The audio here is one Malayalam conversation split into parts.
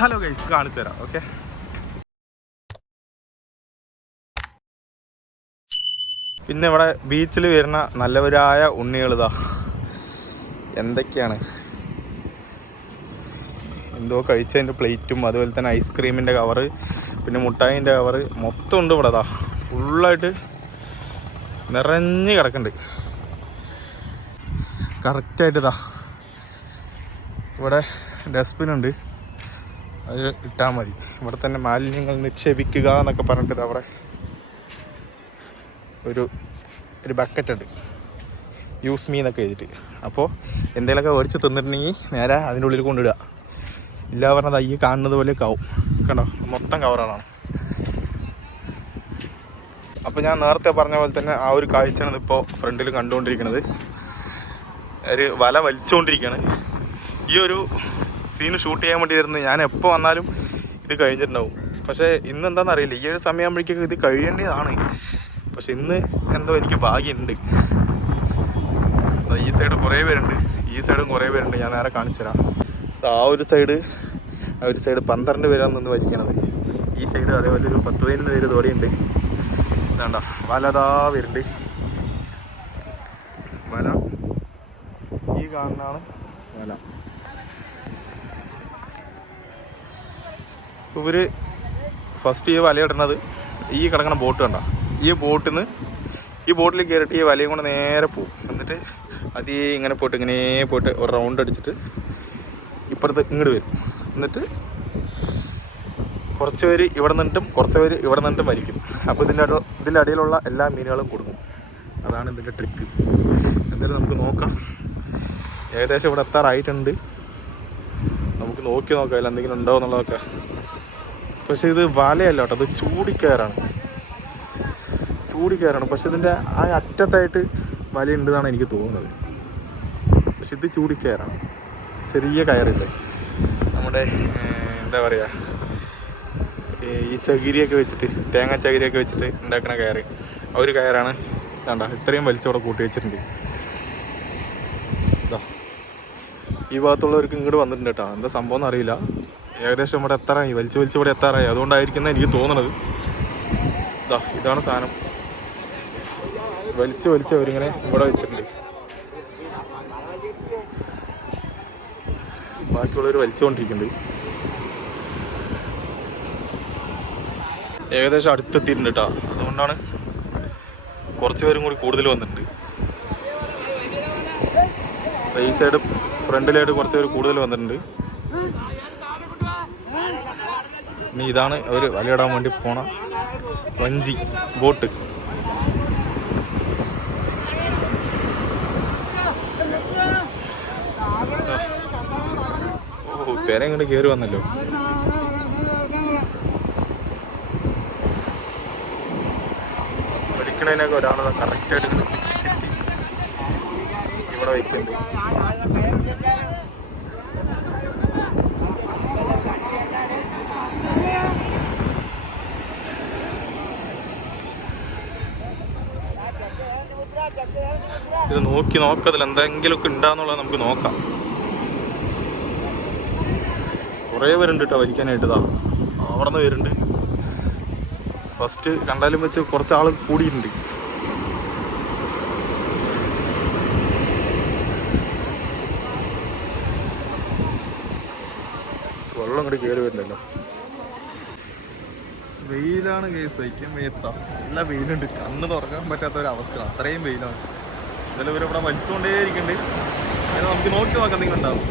ഹലോ ഗൈസ് കാണിച്ചു തരാം ഓക്കെ പിന്നെ ഇവിടെ ബീച്ചിൽ വരുന്ന നല്ലവരായ ഉണ്ണികളിതാ എന്തൊക്കെയാണ്? എന്തോ കഴിച്ചതിന്റെ പ്ലേറ്റും അതുപോലെ തന്നെ ഐസ്ക്രീമിന്റെ കവറ് പിന്നെ മുട്ടായിന്റെ കവറ് മൊത്തം ഉണ്ട് ഇവിടെ ഇതാ. ഫുള്ളായിട്ട് നിറഞ്ഞ് കിടക്കുന്നുണ്ട് കറക്റ്റായിട്ട് ഇതാ. ഇവിടെ ഡസ്റ്റ്ബിൻ ഉണ്ട്. അത് ഇട്ടാൽ മതി. ഇവിടെ തന്നെ മാലിന്യങ്ങൾ നിക്ഷേപിക്കുക എന്നൊക്കെ പറഞ്ഞിട്ട് അവിടെ ഒരു ഒരു ബക്കറ്റ് ഉണ്ട്. യൂസ് മീ എന്നൊക്കെ എഴുതിയിട്ട്. അപ്പോൾ എന്തെങ്കിലുമൊക്കെ മേടിച്ച് തിന്നിട്ടുണ്ടെങ്കിൽ നേരെ അതിന്റെ ഉള്ളിൽ കൊണ്ടിടുക ഇല്ല പറഞ്ഞത് അയ്യ കാണുന്നത് പോലെ കാവും കണ്ടോ? മൊത്തം കവറാണ് അപ്പോൾ ഞാൻ നേരത്തെ പറഞ്ഞ പോലെ തന്നെ ആ ഒരു കാഴ്ചയാണ് ഇപ്പോൾ ഫ്രണ്ടിൽ കണ്ടുകൊണ്ടിരിക്കുന്നത്. ഒരു വല വലിച്ചുകൊണ്ടിരിക്കുകയാണ്. ഈ ഒരു സീന് ഷൂട്ട് ചെയ്യാൻ വേണ്ടിയിരുന്നു ഞാൻ എപ്പോൾ വന്നാലും ഇത് കഴിഞ്ഞിട്ടുണ്ടാവും. പക്ഷേ ഇന്ന് എന്താണെന്ന് അറിയില്ല. ഈ ഒരു സമയമാകുമ്പോഴേക്കും ഇത് കഴിയേണ്ടതാണ്. പക്ഷെ ഇന്ന് എന്തോ എനിക്ക് ഭാഗ്യമുണ്ട് ഈ സൈഡ് കുറേ പേരുണ്ട്. ഈ സൈഡും കുറേ പേരുണ്ട്. ഞാൻ നേരെ കാണിച്ചു തരാം. ആ ഒരു സൈഡ് ആ ഒരു സൈഡ് പന്ത്രണ്ട് പേരാണ് നിന്ന് വലിക്കണത്. ഈ സൈഡ് അതേപോലെ ഒരു പത്ത് പതിനൊന്ന് പേര് തോടെയുണ്ട് വേണ്ട വലതാ വരുന്നുണ്ട്. വല. ഈ കാണുന്നതാണ് വല. ഇവർ ഫസ്റ്റ് ഈ വലയിടുന്നത് ഈ കിടക്കണ ബോട്ട് കണ്ട. ഈ ബോട്ടിൽ നിന്ന് ഈ ബോട്ടിൽ കയറിയിട്ട് ഈ വലയും കൊണ്ട് നേരെ പോകും എന്നിട്ട് അതേ ഇങ്ങനെ പോയിട്ട് ഇങ്ങനെ പോയിട്ട് ഒരു റൗണ്ട് അടിച്ചിട്ട് ഇപ്പുറത്ത് ഇങ്ങോട്ട് വരും. എന്നിട്ട് കുറച്ച് പേര് ഇവിടെ നിന്നിട്ടും കുറച്ച് പേര് ഇവിടെ നിന്നിട്ടും മരിക്കും. അപ്പോൾ ഇതിന്റെ ഇതിന്റെ അടിയിലുള്ള എല്ലാ മീനുകളും കൊടുക്കും. അതാണ് ഇതിന്റെ ട്രിക്ക് എന്തായാലും നമുക്ക് നോക്കാം. ഏകദേശം ഇവിടെ എത്താറായിട്ടുണ്ട്. നമുക്ക് നോക്കി നോക്കാം അതിൽ എന്തെങ്കിലും ഉണ്ടോ എന്നുള്ളതൊക്കെ. പക്ഷെ ഇത് വലയല്ല കേട്ടോ അത് ചൂടിക്കയറാണ്. ചൂടിക്കയറാണ്. പക്ഷെ ഇതിന്റെ ആ അറ്റത്തായിട്ട് വലയുണ്ടെന്നാണ് എനിക്ക് തോന്നുന്നത്. പക്ഷെ ഇത് ചൂടിക്കയറാണ്. ചെറിയ കയറില്ലേ? നമ്മുടെ എന്താ പറയുക ഈ ചകിരിയൊക്കെ വെച്ചിട്ട് തേങ്ങ ചകിരിയൊക്കെ വെച്ചിട്ട് ഉണ്ടാക്കുന്ന കയറ്. ആ ഒരു കയറാണ് കണ്ട ഇത്രയും വലിച്ചവിടെ കൂട്ടി വെച്ചിട്ടുണ്ട്. ഈ ഭാഗത്തുള്ളവർക്ക് ഇങ്ങോട്ട് വന്നിട്ടുണ്ട് കേട്ടോ. എന്താ സംഭവം എന്ന് അറിയില്ല ഏകദേശം ഇവിടെ എത്താറായി വലിച്ചു വലിച്ച് ഇവിടെ എത്താറായി. അതുകൊണ്ടായിരിക്കുന്ന എനിക്ക് തോന്നുന്നത് ഇതാ ഇതാണ് സാധനം. വലിച്ച് വലിച്ച് അവരിങ്ങനെ ഇവിടെ വെച്ചിട്ടുണ്ട്. ബാക്കിയുള്ളവർ വലിച്ചുകൊണ്ടിരിക്കുന്നുണ്ട്. ഏകദേശം അടുത്തെത്തിയിട്ടുണ്ട് കേട്ടോ അതുകൊണ്ടാണ് കുറച്ച് പേരും കൂടി കൂടുതൽ വന്നിട്ടുണ്ട്. ഈ സൈഡ് ഫ്രണ്ടിലായിട്ട് കുറച്ച് പേര് കൂടുതൽ വന്നിട്ടുണ്ട്. ഇനി ഇതാണ് അവർ വലയിടാൻ വേണ്ടി പോണ വഞ്ചി ബോട്ട്. ഓ തിര ഇങ്ങോട്ട് കയറി വന്നല്ലോ. പഠിക്കണതിനൊക്കെ ഒരാളെ കറക്റ്റായിട്ട് ചുറ്റി ഇവിടെ വയ്ക്കുന്നുണ്ട് ഇത് നോക്കി നോക്കതിൽ എന്തെങ്കിലുമൊക്കെ ഉണ്ടാന്നുള്ളത് നമുക്ക് നോക്കാം. കുറേ പേരുണ്ട് കേട്ടോ വരിക്കാനായിട്ട് ഇതാ അവിടെ നിന്ന് വരുന്നുണ്ട് ഫസ്റ്റ് കണ്ടാലും വെച്ച് കുറച്ച് ആൾ കൂടിയിട്ടുണ്ട്. വെള്ളം ഇങ്ങോട്ട് കയറി വരുന്നുണ്ടല്ലോ വെയിലാണ് കേസ് സഹിക്കാൻ വയ്യത്ത നല്ല വെയിലുണ്ട്. കണ്ണ് തുറക്കാൻ പറ്റാത്ത ഒരു അവസ്ഥയാണ് അത്രയും വെയിലാണ്. എന്തായാലും ഇവരിവിടെ വലിച്ചുകൊണ്ടേ ഇരിക്കുന്നുണ്ട്. അതിന് നമുക്ക് നോക്കി നോക്കാം എന്തെങ്കിലും ഉണ്ടാവും.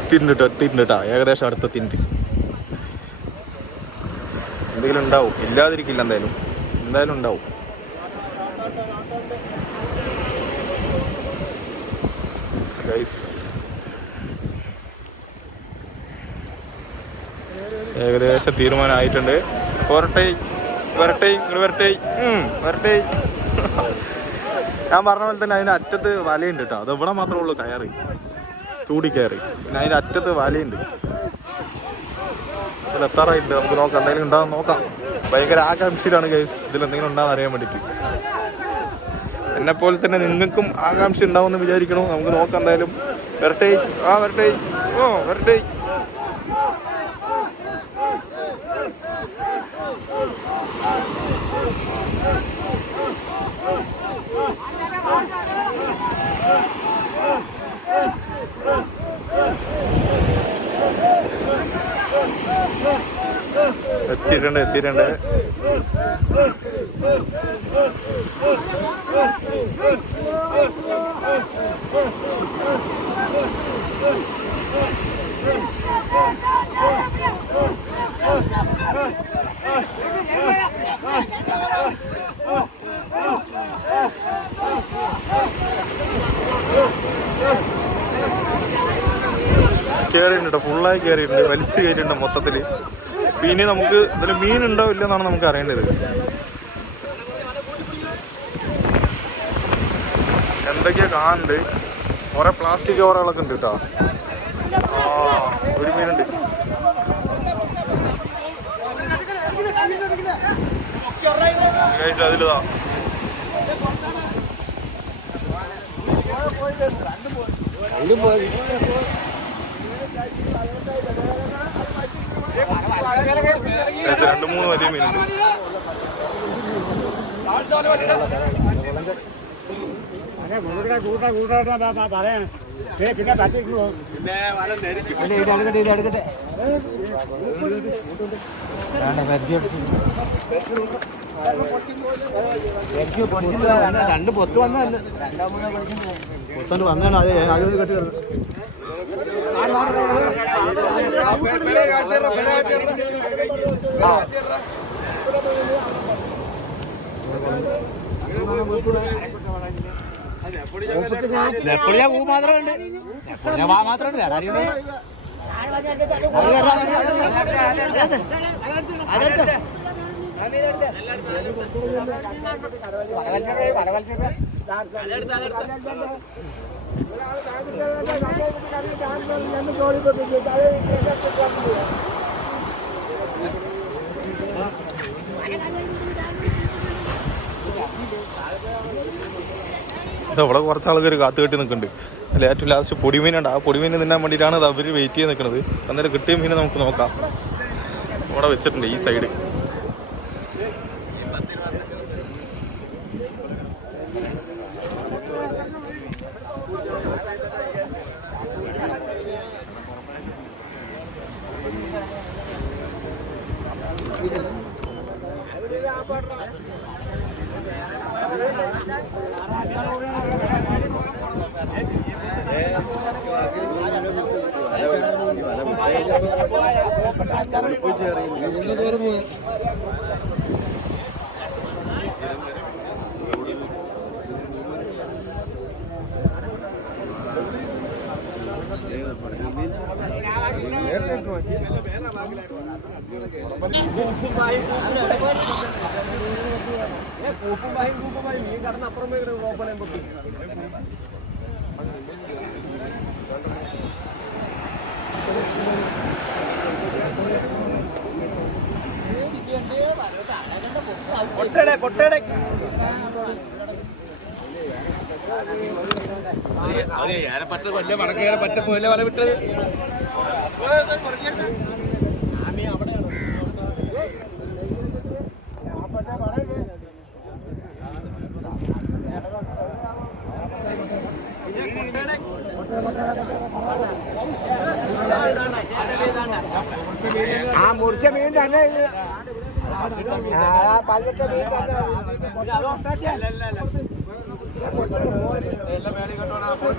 എത്തിയിട്ടുണ്ട് എത്തിയിട്ടുണ്ട് ഏകദേശം അടുത്തെത്തിയിട്ടുണ്ട് എന്തെങ്കിലും ഉണ്ടാവും. ഇല്ലാതിരിക്കില്ല എന്തായാലും. എന്തായാലും ഉണ്ടാവും. ഗൈസ് ഏകദേശം തീരുമാനമായിട്ടുണ്ട്. വരട്ടെ വരട്ടെ ഇങ്ങോട്ട് വരട്ടെ. വരട്ടെ. ഞാൻ പറഞ്ഞ പോലെ തന്നെ അതിന്റെ അറ്റത്ത് വലയുണ്ട് കേട്ടോ അത് ഇവിടെ മാത്രമേ ഉള്ളൂ കയറി. ചൂടി കയറി. പിന്നെ അതിന്റെ അറ്റത്ത് വലയുണ്ട്. അതിൽ എത്താറായിട്ടുണ്ട് നമുക്ക് നോക്കാം. എന്തെങ്കിലും ഉണ്ടാകും നോക്കാം. ഭയങ്കര ആകാംക്ഷയിലാണ് ഗൈസ് ഇതിൽ എന്തെങ്കിലും ഉണ്ടാകാൻ അറിയാൻ വേണ്ടിയിട്ട്. എന്നെ പോലെ തന്നെ നിങ്ങൾക്കും ആകാംക്ഷ ഉണ്ടാവുമെന്ന് വിചാരിക്കണോ? നമുക്ക് നോക്കാം എന്തായാലും. വരട്ടെ. ആ വരട്ടെ. ഓ വരട്ടെ. എത്തിയിട്ടുണ്ട് എത്തിയിട്ടുണ്ട്. കയറിയിട്ടുണ്ട് ഫുള്ളായി കയറിയിട്ടുണ്ട് വലിച്ചു കയറിയിട്ടുണ്ട് മൊത്തത്തിൽ പിന്നെ നമുക്ക് ഇതിൽ മീൻ ഉണ്ടോ ഇല്ലെന്നാണ് നമുക്ക് അറിയേണ്ടത്. എന്തൊക്കെയാ കാണുന്നുണ്ട്. കുറെ പ്ലാസ്റ്റിക് കവറുകളൊക്കെ ഉണ്ട് കേട്ടോ. ഒരു മീനുണ്ട്. അതിലതാ. രണ്ട് മൂന്ന് വലിയ മീനുണ്ട്. കൂട്ടാ കൂട്ടാ ഇത് എടുക്കട്ടെ രണ്ട് പൊത്ത് വന്നതല്ല. പൊത്തോണ്ട് വന്നാണ് അത് അത് കെട്ടി എപ്പോഴും പൂ മാത്രമുണ്ട് എപ്പോഴും വാ മാത്രമുണ്ട് വേറെ ആരും അതെടുത്ത്. ഇത് ഇവിടെ കുറച്ച് ആൾക്കാർ കാത്തു കെട്ടി നിൽക്കുന്നുണ്ട്. അല്ല ഏറ്റവും ലാസ്റ്റ് പൊടിമീൻ പൊടിമീനുണ്ട്. ആ പൊടിമീൻ തിന്നാൻ വേണ്ടിയിട്ടാണ് അവർ വെയിറ്റ് ചെയ്ത് നിൽക്കുന്നത്. അന്നേരം കിട്ടിയ മീനെ നമുക്ക് നോക്കാം. ഇവിടെ വെച്ചിട്ടുണ്ട് ഈ സൈഡ് പറ്റ കൊല്ല വടക്കേറെ പറ്റ പോലെ വല വിട്ടത് ആ മുറിച്ച മീൻ തന്നെ ഇത്. ആ പല്ലിട്ട മീൻ തന്നെ. ഒരു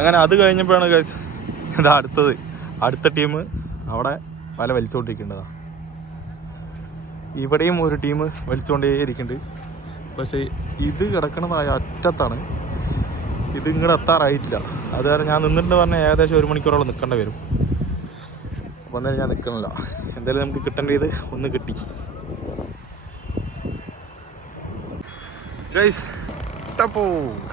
അങ്ങനെ അത് കഴിഞ്ഞപ്പോഴാണ് ഗൈസ് ഇതാ അടുത്തത്. അടുത്ത ടീം അവിടെ വല വലിച്ചുകൊണ്ടിരിക്കേണ്ടതാണ് ഇവിടെയും ഒരു ടീം വലിച്ചുകൊണ്ടേ ഇരിക്കുന്നുണ്ട് പക്ഷേ ഇത് കിടക്കണതായ അറ്റത്താണ്. ഇത് ഇങ്ങോട്ട് എത്താറായിട്ടില്ല. അത് കാരണം ഞാൻ നിന്നിട്ട് പറഞ്ഞാൽ ഏകദേശം ഒരു മണിക്കൂറോളം നിൽക്കേണ്ടി വരും. അപ്പം എന്തായാലും ഞാൻ നിൽക്കണില്ല എന്തായാലും നമുക്ക് കിട്ടേണ്ടത് ഒന്ന് കിട്ടി. ഗൈസ് ടപ്പോ